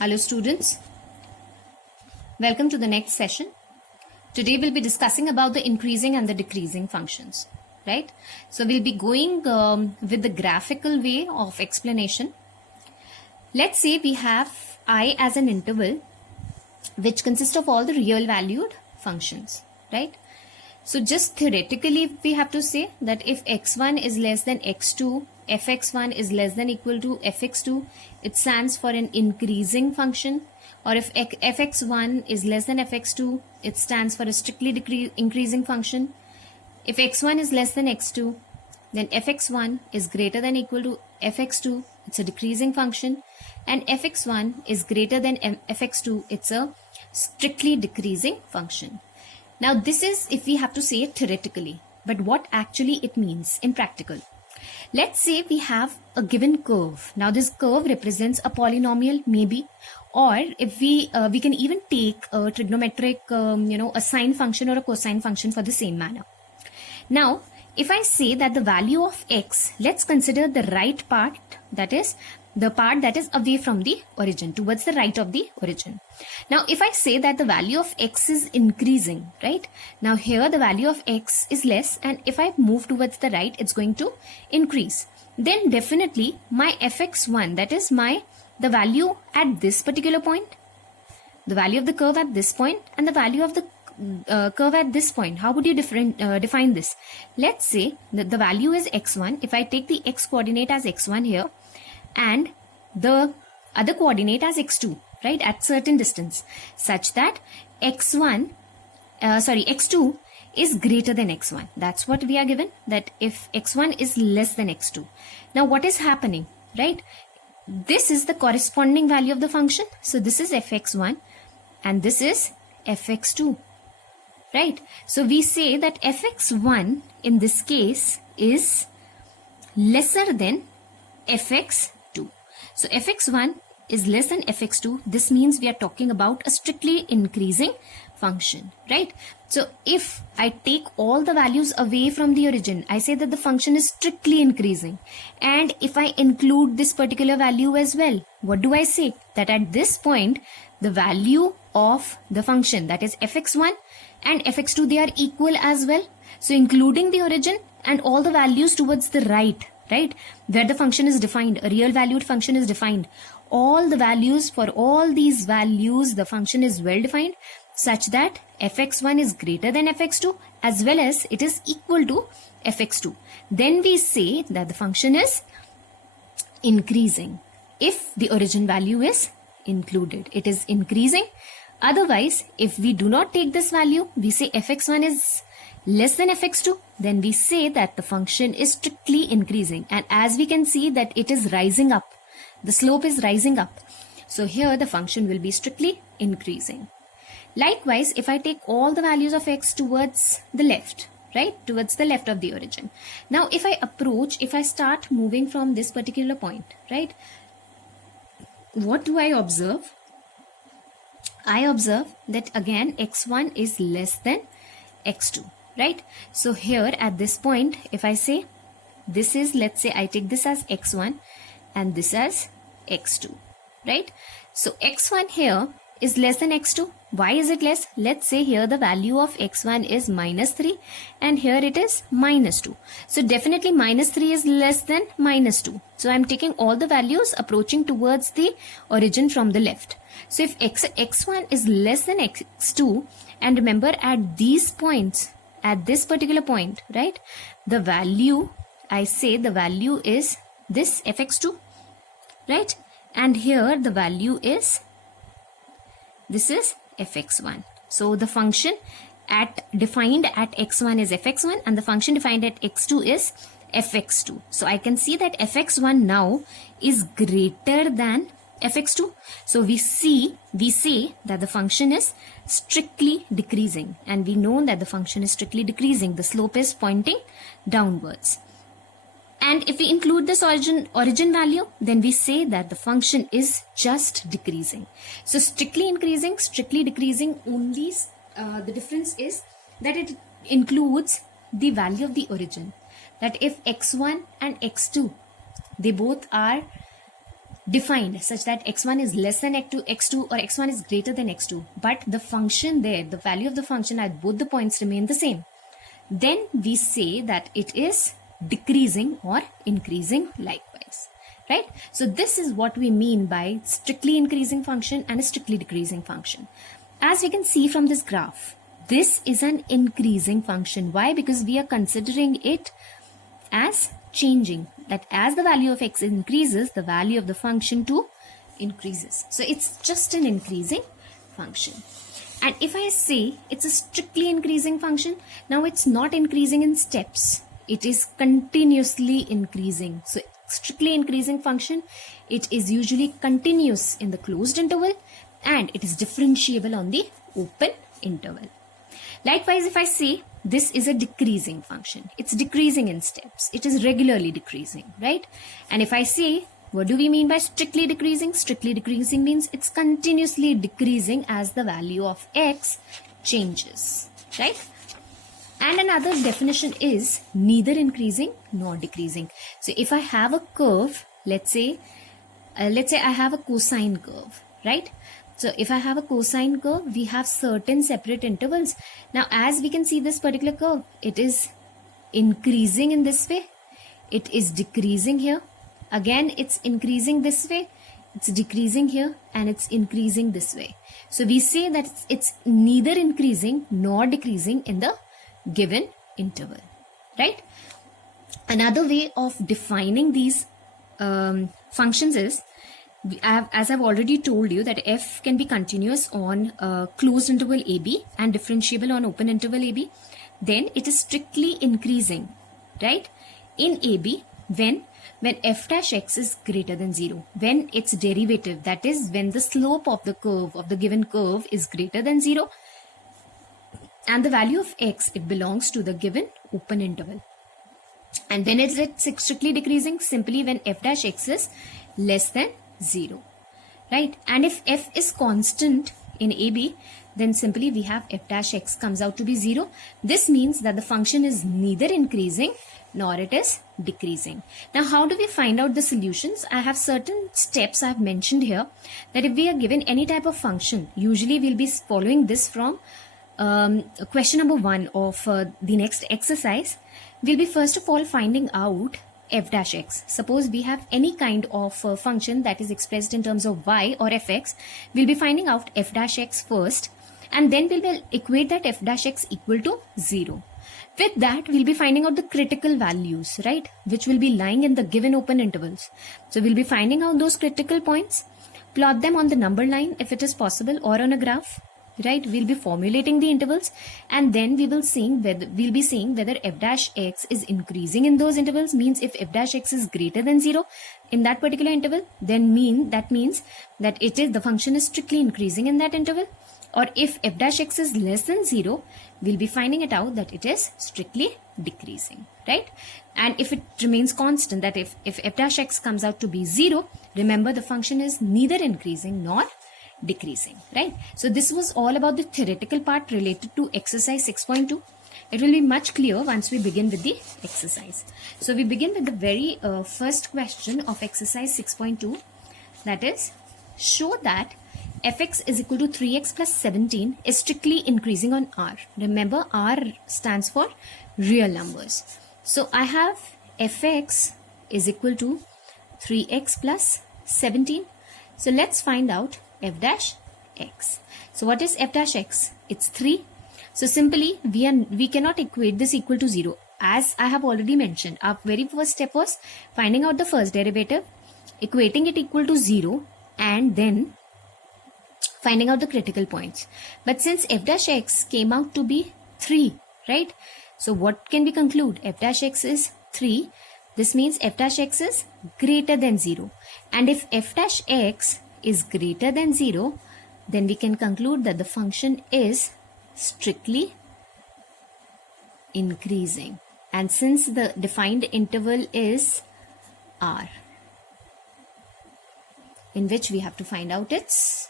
Hello students, welcome to the next session. Today we'll be discussing about the increasing and the decreasing functions, right? So we'll be going with the graphical way of explanation. Let's say we have I as an interval which consists of all the real valued functions, right? So just theoretically we have to say that if x1 is less than x2, fx1 is less than equal to fx2, it stands for an increasing function. Or if fx1 is less than fx2, it stands for a strictly increasing function. If x1 is less than x2, then fx1 is greater than equal to fx2, it's a decreasing function. And fx1 is greater than fx2, it's a strictly decreasing function. Now this is if we have to say it theoretically, but what actually it means in practical. Let's say we have a given curve. Now this curve represents a polynomial maybe, or if we can even take a trigonometric, a sine function or a cosine function for the same manner. Now if I say that the value of x, let's consider the right part, that is the part that is away from the origin, towards the right of the origin. Now if I say that the value of x is increasing, right? Now here the value of x is less, and if I move towards the right, it's going to increase. Then definitely my fx1, that is the value at this particular point, the value of the curve at this point, and the value of the curve at this point. How would you define this? Let's say that the value is x1. If I take the x coordinate as x1 here and the other coordinate as x2, right, at certain distance, such that x2 is greater than x1. That's what we are given, that if x1 is less than x2. Now what is happening, right? This is the corresponding value of the function. So this is fx1 and this is fx2, right? So we say that fx1 in this case is lesser than fx2. So fx1 is less than fx2. This means we are talking about a strictly increasing function, right? So if I take all the values away from the origin, I say that the function is strictly increasing. And if I include this particular value as well, what do I say? That at this point, the value of the function, that is fx1 and fx2, they are equal as well. So including the origin and all the values towards the right, where the function is defined, a real valued function is defined. All the values, for all these values, the function is well defined such that fx1 is greater than fx2 as well as it is equal to fx2. Then we say that the function is increasing. If the origin value is included, it is increasing. Otherwise, if we do not take this value, we say fx1 is less than fx2, then we say that the function is strictly increasing. And as we can see that it is rising up, the slope is rising up. So here the function will be strictly increasing. Likewise, if I take all the values of x towards the left, right, towards the left of the origin. Now if I start moving from this particular point, right, what do I observe? I observe that again x1 is less than x2, right? So here at this point, if I say this is, let's say I take this as x1 and this as x2, right? So x1 here is less than x2. Why is it less? Let's say here the value of x1 is -3 and here it is -2. So definitely -3 is less than -2. So I'm taking all the values approaching towards the origin from the left. So if x1 is less than x2, and remember at these points, at this particular point, right, the value, I say the value is this fx2, right, and here the value is, this is fx1. So the function defined at x1 is fx1 and the function defined at x2 is fx2. So I can see that fx1 now is greater than fx2. So we say that the function is strictly decreasing, and we know that the function is strictly decreasing. The slope is pointing downwards. And if we include this origin value, then we say that the function is just decreasing. So strictly increasing, strictly decreasing, only the difference is that it includes the value of the origin. That if x1 and x2, they both are defined such that x1 is less than x2 or x1 is greater than x2, but the function there, the value of the function at both the points remain the same, then we say that it is decreasing or increasing likewise, right? So this is what we mean by strictly increasing function and a strictly decreasing function. As we can see from this graph, this is an increasing function. Why? Because we are considering it as changing, that as the value of x increases, the value of the function too increases. So it's just an increasing function. And if I say it's a strictly increasing function, now it's not increasing in steps, it is continuously increasing. So strictly increasing function, it is usually continuous in the closed interval and it is differentiable on the open interval. Likewise, if I say this is a decreasing function, it's decreasing in steps, it is regularly decreasing, right? And if I say, what do we mean by strictly decreasing? Strictly decreasing means it's continuously decreasing as the value of x changes, right? And another definition is neither increasing nor decreasing. So if I have a curve, let's say I have a cosine curve, right? So if I have a cosine curve, we have certain separate intervals. Now, as we can see this particular curve, it is increasing in this way, it is decreasing here. Again, it's increasing this way, it's decreasing here, and it's increasing this way. So we say that it's neither increasing nor decreasing in the given interval, right? Another way of defining these functions is, as I've already told you, that f can be continuous on closed interval AB and differentiable on open interval AB. Then it is strictly increasing, right, in AB when f dash x is greater than 0, when its derivative, that is when the slope of the curve, of the given curve, is greater than 0 and the value of x, it belongs to the given open interval. And when is it strictly decreasing? Simply when f dash x is less than 0, right? And if f is constant in AB, then simply we have f dash x comes out to be 0. This means that the function is neither increasing nor it is decreasing. Now, how do we find out the solutions? I have certain steps I have mentioned here, that if we are given any type of function, usually we'll be following this from question number 1 of the next exercise. We'll be first of all finding out f dash x. Suppose we have any kind of function that is expressed in terms of y or fx, we'll be finding out f dash x first, and then we will equate that f dash x equal to 0. With that, we'll be finding out the critical values, right, which will be lying in the given open intervals. So we'll be finding out those critical points, plot them on the number line if it is possible, or on a graph, right? We'll be formulating the intervals, and then we will we'll be seeing whether f dash x is increasing in those intervals. Means if f dash x is greater than 0 in that particular interval, then that means that the function is strictly increasing in that interval. Or if f dash x is less than 0, we'll be finding it out that it is strictly decreasing, right? And if it remains constant, that if f dash x comes out to be 0, remember the function is neither increasing nor decreasing, right? So this was all about the theoretical part related to exercise 6.2. It will be much clearer once we begin with the exercise. So we begin with the very first question of exercise 6.2, that is, show that fx is equal to 3x plus 17 is strictly increasing on R. Remember, R stands for real numbers. So I have fx is equal to 3x plus 17. So let's find out f dash x. So what is f dash x? It's 3. So simply we cannot equate this equal to 0. As I have already mentioned, our very first step was finding out the first derivative, equating it equal to 0, and then finding out the critical points. But since f dash x came out to be 3, right? So what can we conclude? F dash x is 3. This means f dash x is greater than 0. And if f dash x is greater than 0, then we can conclude that the function is strictly increasing. And since the defined interval is R, in which we have to find out it's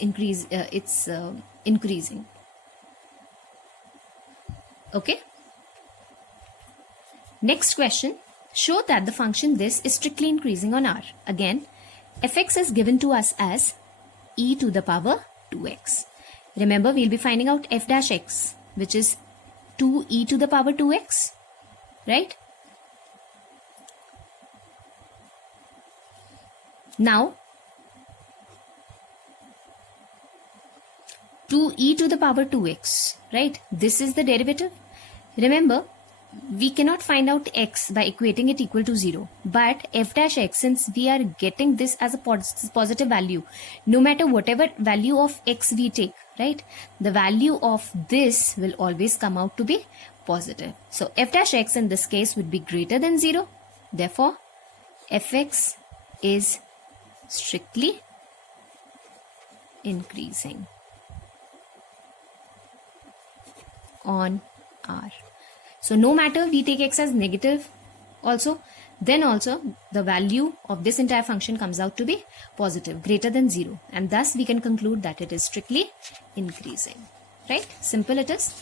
increasing. Okay. Next question. Show that the function this is strictly increasing on R. Again, fx is given to us as e to the power 2x. Remember, we'll be finding out f dash x, which is 2e to the power 2x, right? Now, 2e to the power 2x, right? This is the derivative. Remember, we cannot find out x by equating it equal to 0. But f dash x, since we are getting this as a positive value, no matter whatever value of x we take, right? The value of this will always come out to be positive. So f dash x in this case would be greater than 0. Therefore, fx is strictly increasing on R. So no matter we take x as negative also, then also the value of this entire function comes out to be positive, greater than 0. And thus we can conclude that it is strictly increasing. Right? Simple it is.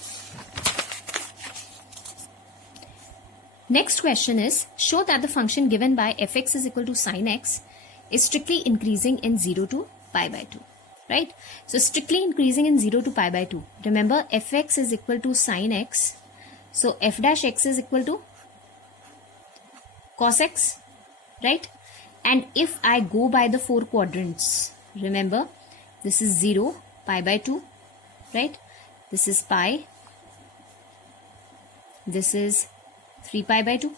Next question is, show that the function given by fx is equal to sin x is strictly increasing in 0 to pi by 2. Right? So strictly increasing in 0 to pi by 2. Remember, fx is equal to sin x. So f dash x is equal to cos x, right? And if I go by the 4 quadrants, remember, this is 0, pi by 2, right? This is pi. This is 3 pi by 2,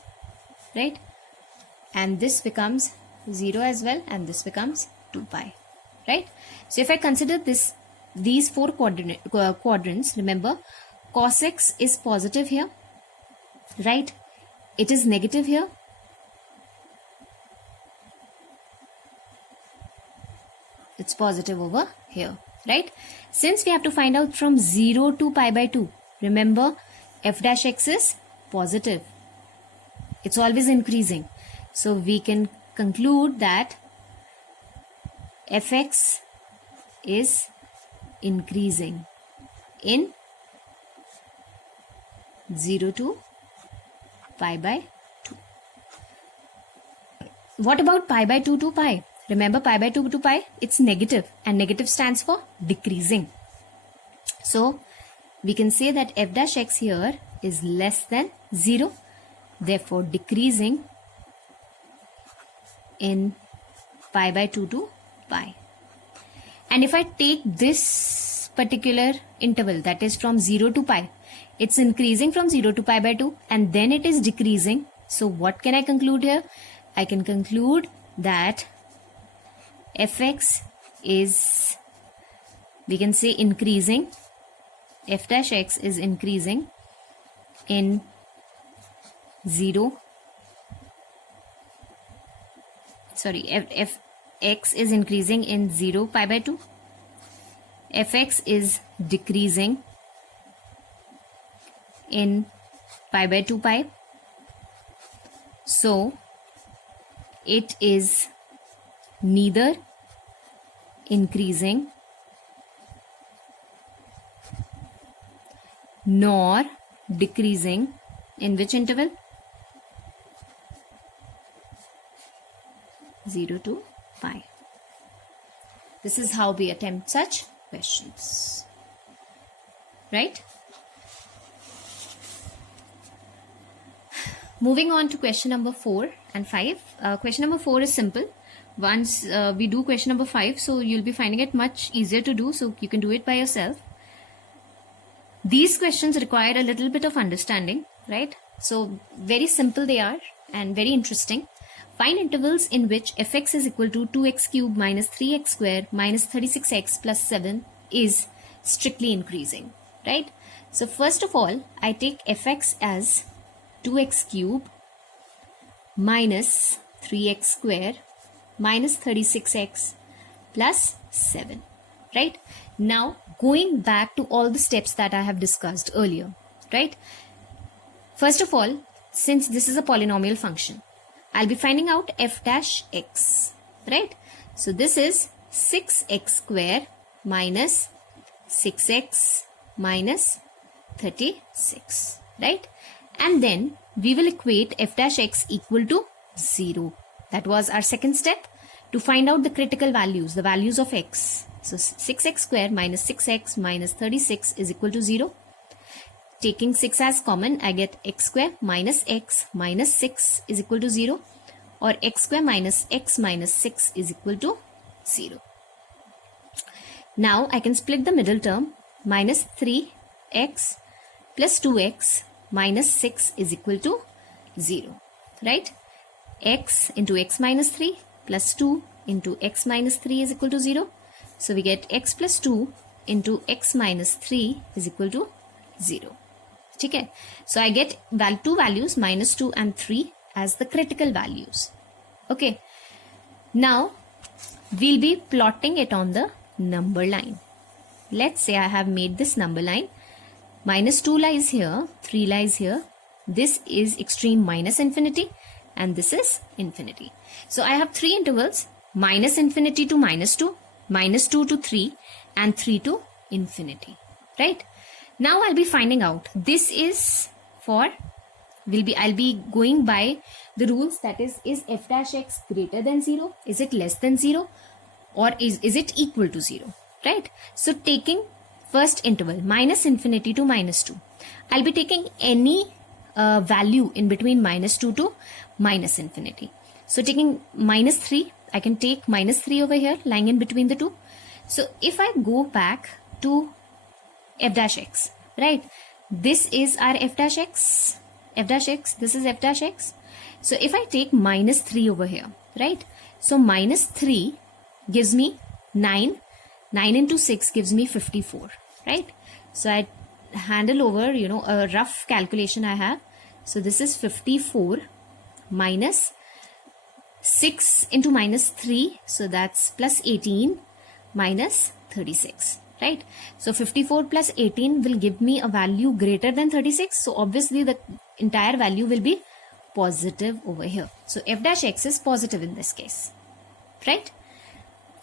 right? And this becomes 0 as well, and this becomes 2 pi, right? So if I consider these 4 quadrants, remember, cos x is positive here, right? It is negative here. It's positive over here, right? Since we have to find out from 0 to pi by 2, remember, f dash x is positive. It's always increasing. So we can conclude that fx is increasing in 0 to pi by 2. What about pi by 2 to pi? Remember, pi by 2 to pi, it's negative, and negative stands for decreasing. So we can say that f dash x here is less than 0, therefore decreasing in pi by 2 to pi. And if I take this particular interval, that is from 0 to pi, it's increasing from 0 to pi by 2, and then it is decreasing. So what can I conclude here? I can conclude that fx is, we can say, increasing, f dash x is increasing in 0, sorry, fx is increasing in 0 pi by 2, fx is decreasing in pi by 2 pi. So it is neither increasing nor decreasing in which interval? 0 to pi. This is how we attempt such questions, right? Moving on to question number 4 and 5. Question number 4 is simple. Once we do question number 5, so you'll be finding it much easier to do, so you can do it by yourself. These questions require a little bit of understanding, right? So very simple they are and very interesting. Find intervals in which fx is equal to 2x cubed minus 3x squared minus 36x plus 7 is strictly increasing, right? So first of all, I take fx as 2x cubed minus 3x squared minus 36x plus 7, right? Now going back to all the steps that I have discussed earlier, right? First of all, since this is a polynomial function, I'll be finding out f dash x, right? So this is 6x square minus 6x minus 36, right? And then we will equate f dash x equal to 0. That was our second step. to find out the critical values, the values of x. So 6x square minus 6x minus 36 is equal to 0. Taking 6 as common, I get x square minus x minus 6 is equal to 0, or x square minus x minus 6 is equal to 0. Now I can split the middle term. Minus 3x plus 2x minus 6 is equal to 0, right? X into x minus 3 plus 2 into x minus 3 is equal to 0. So we get x plus 2 into x minus 3 is equal to 0. Okay? So I get two values, minus 2 and 3, as the critical values. Okay. Now we'll be plotting it on the number line. Let's say I have made this number line. Minus 2 lies here, 3 lies here. This is extreme minus infinity and this is infinity. So I have three intervals: minus infinity to minus 2, minus 2 to 3, and 3 to infinity. Right? Now I'll be finding out. This is for, I'll be going by the rules, that is f dash x greater than 0? Is it less than 0? Or is it equal to 0? Right? So taking first interval, minus infinity to minus 2, I'll be taking any value in between minus 2 to minus infinity. So taking minus 3, I can take minus 3 over here, lying in between the two. So if I go back to f dash x, right? This is our f dash x, this is f dash x. So if I take minus 3 over here, right? So minus 3 gives me 9. 9 into 6 gives me 54, right? So I handle over, a rough calculation I have. So this is 54 minus 6 into minus 3. So that's plus 18 minus 36, right? So 54 plus 18 will give me a value greater than 36. So obviously the entire value will be positive over here. So f dash x is positive in this case, right?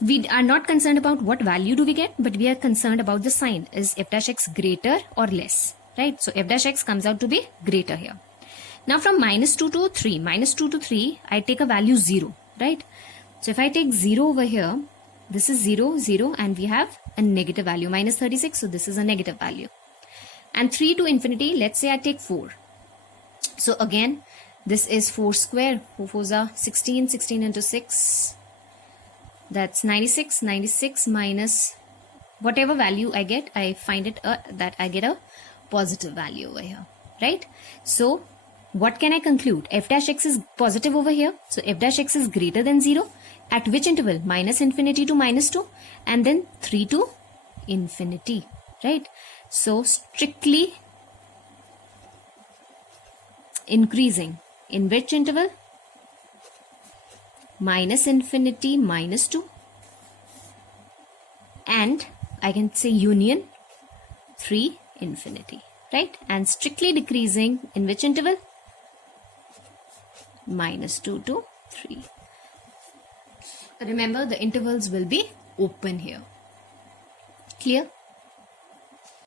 We are not concerned about what value do we get, but we are concerned about the sign. Is f dash x greater or less, right? So f dash x comes out to be greater here. Now from minus 2 to 3, I take a value 0, right? So if I take 0 over here, this is 0, 0, and we have a negative value, minus 36, so this is a negative value. And 3 to infinity, let's say I take 4. So again, this is 4 square, 4 fours are 16, 16 into 6. That's 96. 96 minus whatever value I get, I find it that I get a positive value over here, right? So what can I conclude? F dash x is positive over here. So f dash x is greater than 0. At which interval? Minus infinity to minus 2, and then 3 to infinity, right? So strictly increasing. In which interval? Minus infinity, minus 2, and I can say union 3 infinity, right? And strictly decreasing in which interval? Minus 2 to 3. Remember, the intervals will be open here. Clear?